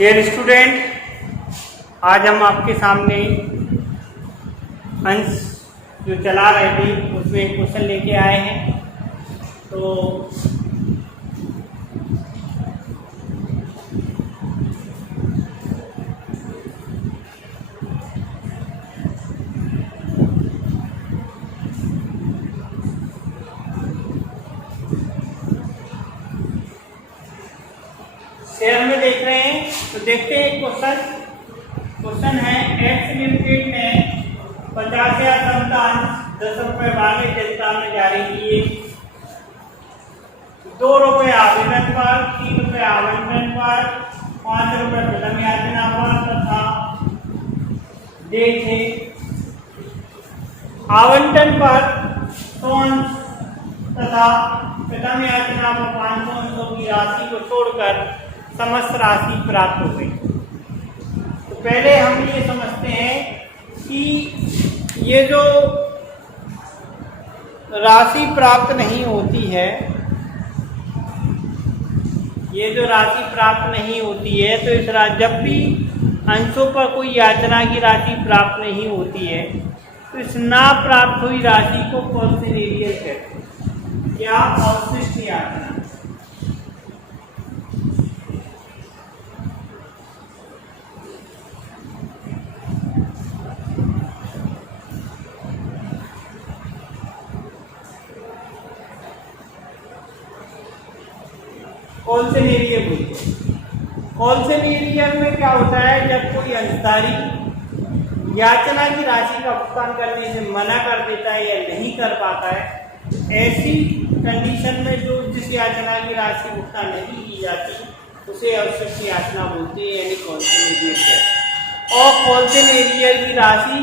Dear student, आज हम आपके सामने अंश जो चला रहे थे उसमें एक क्वेश्चन लेके आए हैं। तो शेयर में देख रहे हैं, तो देखते हैं क्वेश्चन है एक्स लिमिटेड ने 50,000 क्षमता 10 रुपये वाले जनता में जारी किए। 2 रुपये आवेदन पर, 3 रुपये आवंटन पर, 5 रुपये प्रथम याचना पर तथा देखे आवंटन पर 100 तथा प्रथम याचना पर 500 की राशि को छोड़कर समस्त राशि प्राप्त हो गई। तो पहले हम ये समझते हैं कि ये जो राशि प्राप्त नहीं होती है, तो इस जब भी अंशों पर कोई याचना की राशि प्राप्त नहीं होती है तो इस ना प्राप्त हुई राशि को कॉन्सिलियरी कहते हैं। क्या? अवशिष्ट याचना। कॉन्सिलियरी में क्या होता है, जब कोई अंशधारी याचना की राशि का भुगतान करने से मना कर देता है या नहीं कर पाता है, ऐसी कंडीशन में जो जिस याचना की राशि भुगतान नहीं की जाती उसे अवशिष्ट याचना बोलते हैं, यानी कॉन्सिलियरी है। और कॉन्सिलियरी की राशि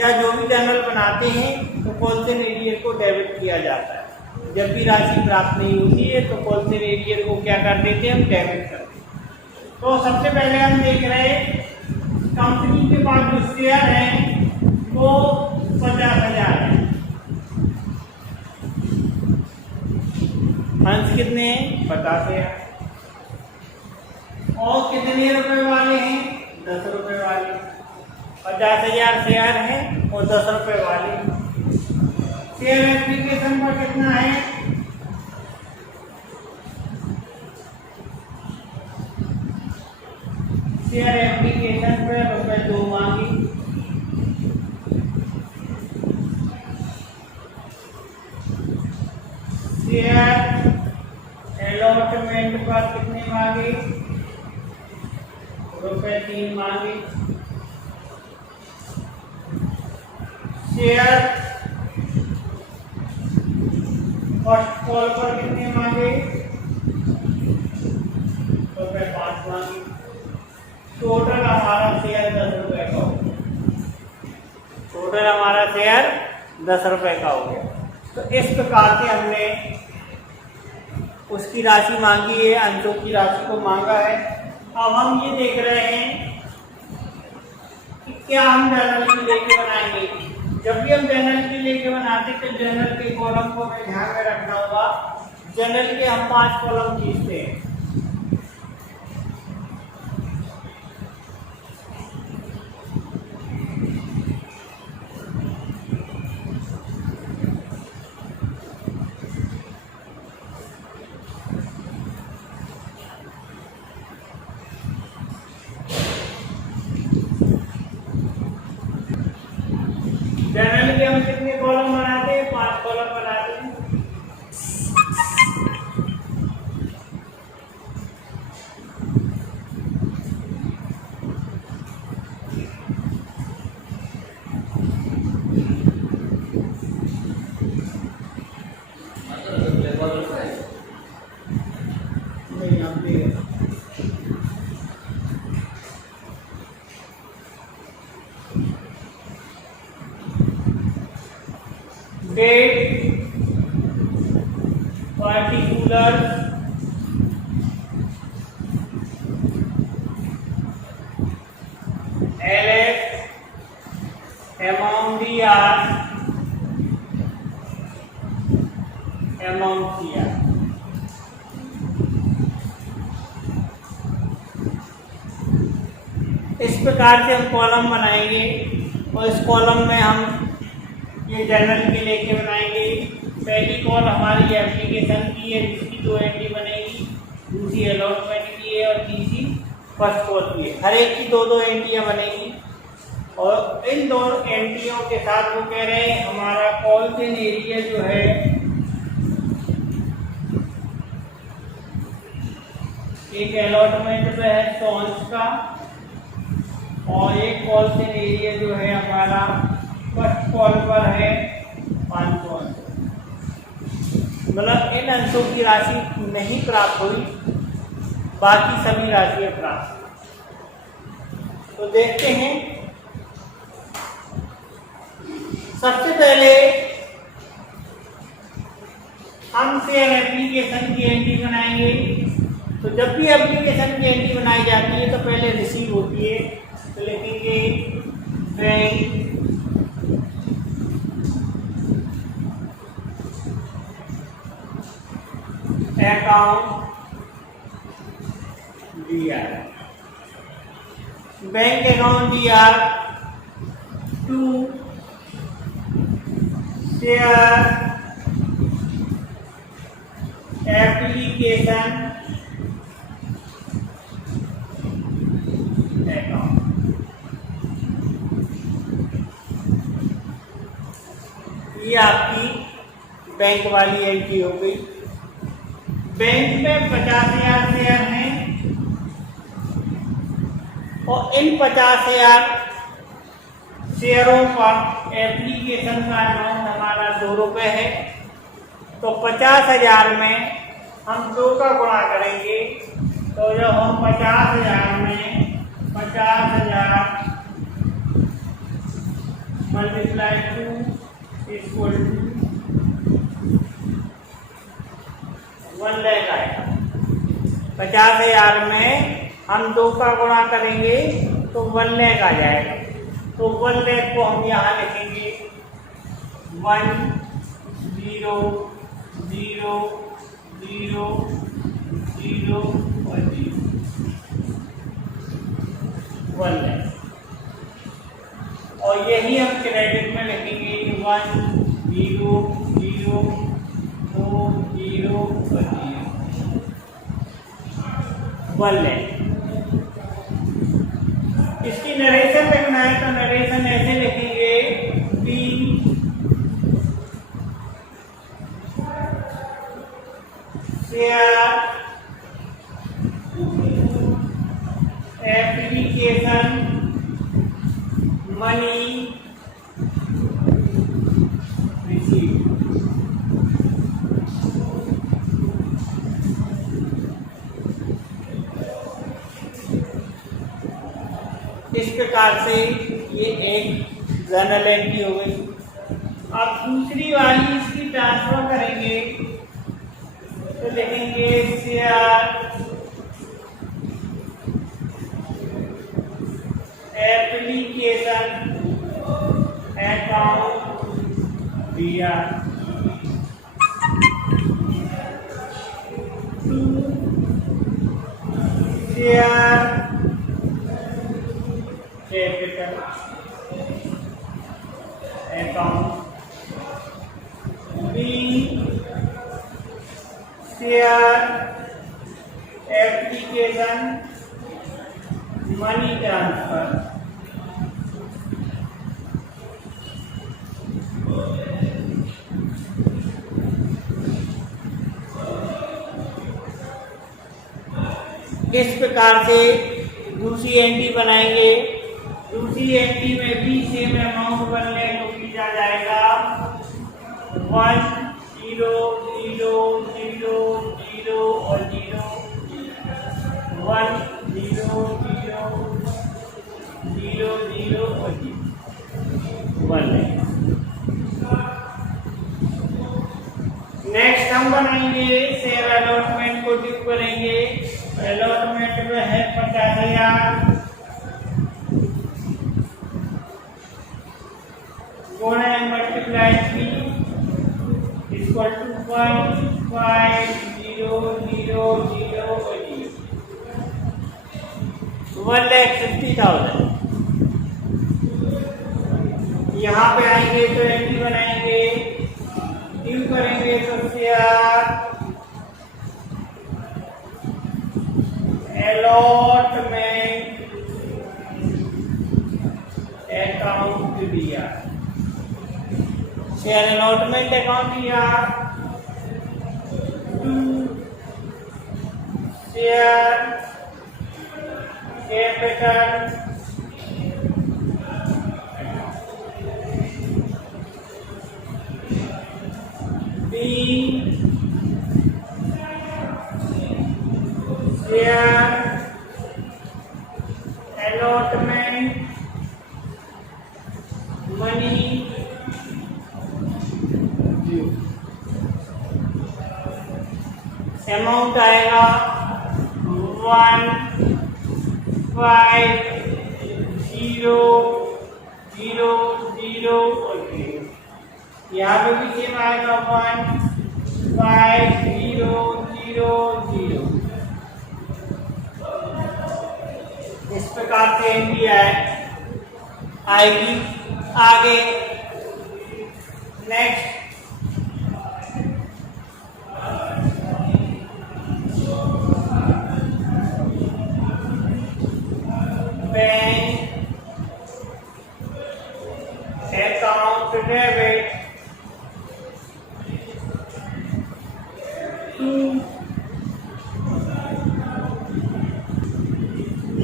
या जो भी जर्नल बनाते हैं तो कॉन्सिलियरी को डेबिट किया जाता है। जब भी राशि प्राप्त नहीं होती है तो कॉन्सिलियरी को क्या कर देते हैं, हम डेबिट कर देते हैं। तो सबसे पहले हम देख रहे हैं कंपनी के पास जो शेयर है वो 50,000 है। अंश कितने हैं? 50,000। और कितने रुपए वाले हैं? 10 रुपए वाले। 50,000 शेयर है और 10 रुपए वाले। शेयर एप्लीकेशन पर कितना है? शेयर एप्लीकेशन पर ₹2 मांगी। शेयर अलॉटमेंट पर कितने मांगे? ₹3 मांगे। शेयर फर्स्ट कॉल पर कितने मांगे? ₹5 मांगे। टोटल हमारा शेयर 10 रुपए का हो गया। टोटल हमारा शेयर 10 रुपए का हो गया। तो इस प्रकार से हमने उसकी राशि मांगी है, अंशों की राशि को मांगा है। अब हम ये देख रहे हैं कि क्या हम जर्नल की लेके बनाएंगे। जब भी हम जर्नल की लेके बनाते तो जर्नल के कॉलम को हमें ध्यान में रखना होगा। जर्नल के हम 5 कॉलम खींचते हैं। जर्नल के हम कितने कॉलम बनाते हैं? 5 कॉलम बनाते हैं। डेट, पार्टिकुलर, एलएस, अमाउंट दिया, अमाउंट दिया। प्रकार से हम कॉलम बनाएंगे और इस कॉलम में हम ये जनरल के लेके बनाएंगे। पहली कॉल हमारी एप्लीकेशन की है जिसकी 2 एंट्री बनेगी, दूसरी अलॉटमेंट की है और तीसरी फर्स्ट कॉल की है। हर एक की 2-2 एंट्रियाँ बनेगी और इन दोनों एंट्रियों के साथ वो कह रहे हैं हमारा कॉल-इन एरिया जो है एक अलॉटमेंट पे है 100 अंश का और एक कॉल-इन एरिया जो है हमारा फर्स्ट कॉल पर है 500 अंश। मतलब इन अंशों की राशि नहीं प्राप्त हुई, बाकी सभी राशियां प्राप्त हुई। तो देखते हैं, सबसे पहले हम शेयर एप्लीकेशन की एंट्री बनाएंगे। तो जब भी एप्लीकेशन की एंट्री बनाई जाती है तो पहले रिसीव होती है, तो लिखेंगे bank account DR, bank account DR to share application account. ये आपकी बैंक वाली एंट्री हो गई। बैंक में 50,000 शेयर हैं और इन 50,000 शेयरों पर एप्लीकेशन का अमाउंट हमारा 2 रुपये है। तो 50,000 में हम 2 का गुणा करेंगे। तो जब हम 50,000 में 50,000 मल्टीप्लाई 2 इक्वल टू 1 लाख आएगा। 50,000 में हम 2 का गुणा करेंगे तो 1 लाख आ जाएगा। तो 1 लाख को हम यहाँ लिखेंगे 1 0 0 0 0 और 0 1 लाख। और यही हम क्रेडिट में लिखेंगे 1 0 0 2 0 और 0 1 लाख। इसकी नरेशन लिखना है तो नरेशन ऐसे लिखेंगे शेयर एप्लीकेशन मनी रिसीव। इस प्रकार से ये एक जर्नल एंट्री हो गई। अब दूसरी वाली इसकी ट्रांसफर करेंगे तो लिखेंगे share application account DR to share capital account B share application money transfer. इस प्रकार से दूसरी एंट्री बनाएंगे। दूसरी एंट्री में भी सेम अमाउंट बनने को खींचा जाएगा 1 0 0 0 0 और 0 1 0 0 0 0 और 1। नेक्स्ट हम बनाएंगे शेयर अलॉटमेंट को टिक करेंगे। अलॉटमेंट में है 50,000 गुणे मल्टीप्लाई 3 इक्वल टू 1 5 0 0 0 1,50,000। यहाँ पे आएंगे तो एंट्री बनाएंगे, ड्यू करेंगे तो शेयर अलॉटमेंट अकाउंट दिया, शेयर अलॉटमेंट अकाउंट दिया, to share capital B share allotment money due. Amount आएगा 15000। यहाँ पे भी सेम आएगा 15000। इस प्रकार से एंट्री आएगी। आगे next bank account debit to,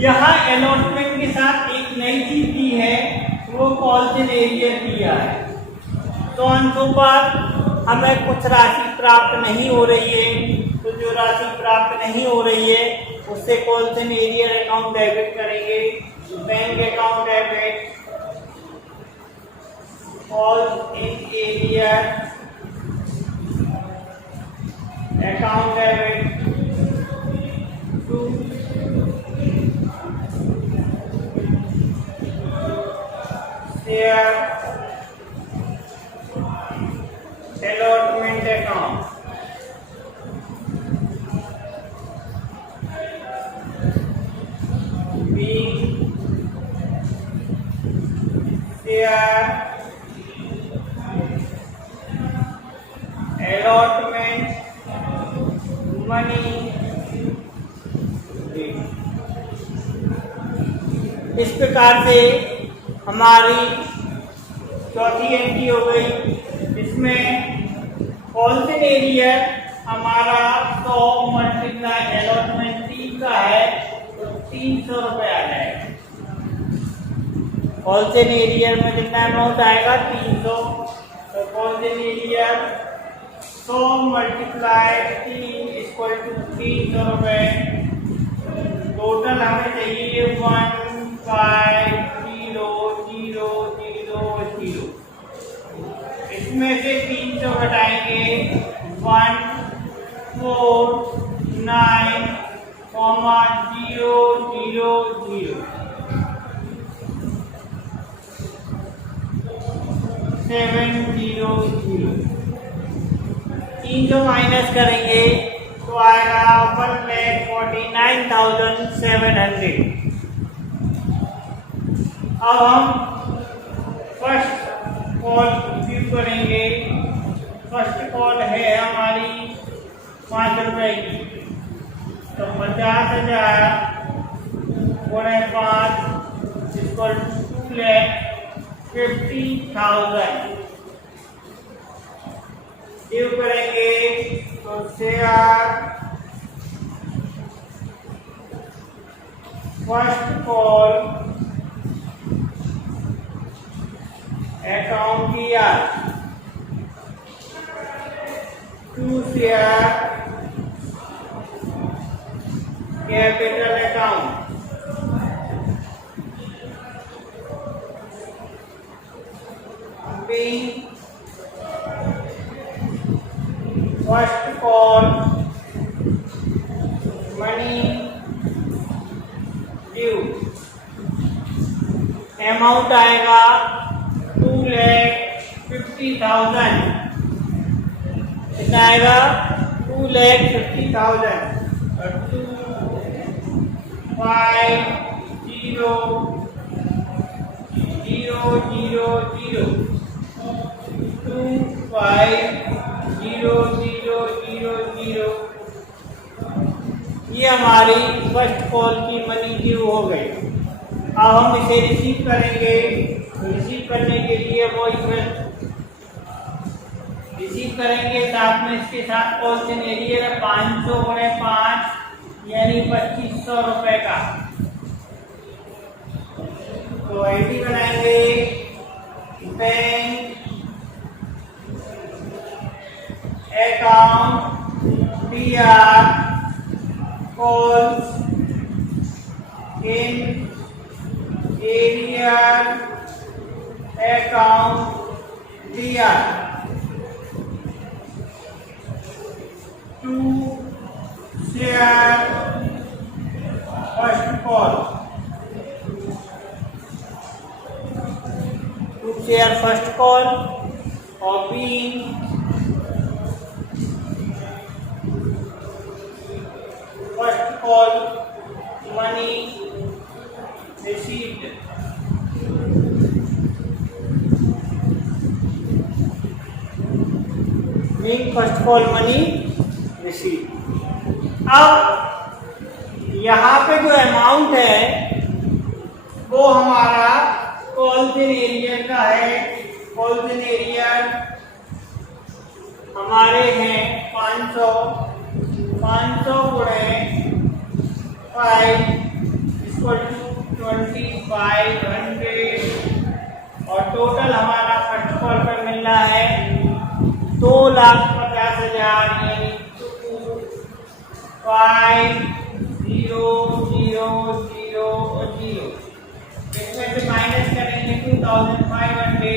यहाँ अलॉटमेंट के साथ एक नई चीज दी है, वो कॉल्सन एरियर दिया है। तो अनुपात हमें कुछ राशि प्राप्त नहीं हो रही है, तो जो राशि प्राप्त नहीं हो रही है उससे कॉल्सन एरियर अकाउंट डेबिट करेंगे। Bank account debit calls in arrear account debit to share allotment account B share allotment money D। इस प्रकार से हमारी चौथी एंट्री हो गई। इसमें कॉल्सन एरियर हमारा 100 मल्टीप्लाई अलॉटमेंट 3 का है तो 300 रुपये आ जाएगा। कॉल्सन एरियर में कितना अमाउंट आएगा 300, तो calls in arrear 100 multiply 3 equal to 300 रुपये। टोटल हमें चाहिए 15000। इसमें से 300 घटाएंगे 149,000 700। 300 माइनस करेंगे तो आएगा 1,49,700। अब हम फर्स्ट कॉल रिसीव करेंगे। फर्स्ट कॉल है हमारी 5 रुपए की, तो 50,000 गुणे 5 इक्वल टू 2,50,000 ड्यू करेंगे तो शेयर फर्स्ट कॉल अकाउंट किया to share capital account B first call money due. Amount आएगा 2,50,000। कितना आएगा 2,50,000 और 2,50,000 250000। ये हमारी फर्स्ट कॉल की मनी ड्यू हो गई। अब हम इसे रिसीव करेंगे। रिसीव करने के लिए वो इसमें रिसीव करेंगे, साथ में इसके साथ कॉल से एरियर 500 × 5 यानी 2500 रुपए का। तो आईडी बनाएंगे, bank account PR calls in area account DR to share first call of being first call money received। First call money receive. अब यहाँ पे जो अमाउंट है वो हमारा कॉल्सन एरियर का है। कॉल्सन एरियर हमारे हैं 500 × 5 = 2500 और टोटल हमारा फर्स्ट कॉल पर मिल रहा है 2,50,000 यानी 2,5,0,0,0। इसमें से माइनस करेंगे 2,500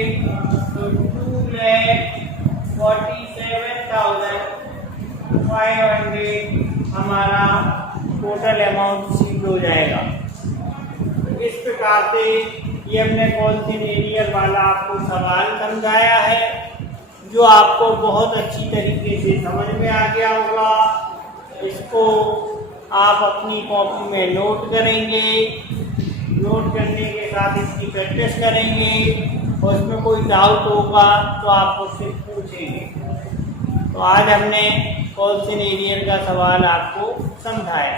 तो 2,47,500 हमारा टोटल अमाउंट रिसीव हो जाएगा। तो इस प्रकार से ये हमने कॉल्सन एरियर वाला आपको सवाल समझाया है, जो आपको बहुत अच्छी तरीके से समझ में आ गया होगा। इसको आप अपनी कॉपी में नोट करेंगे, नोट करने के साथ इसकी प्रैक्टिस करेंगे और इसमें कोई डाउट होगा तो आप उससे पूछेंगे। तो आज हमने कॉल्सन एरियर का सवाल आपको समझाया।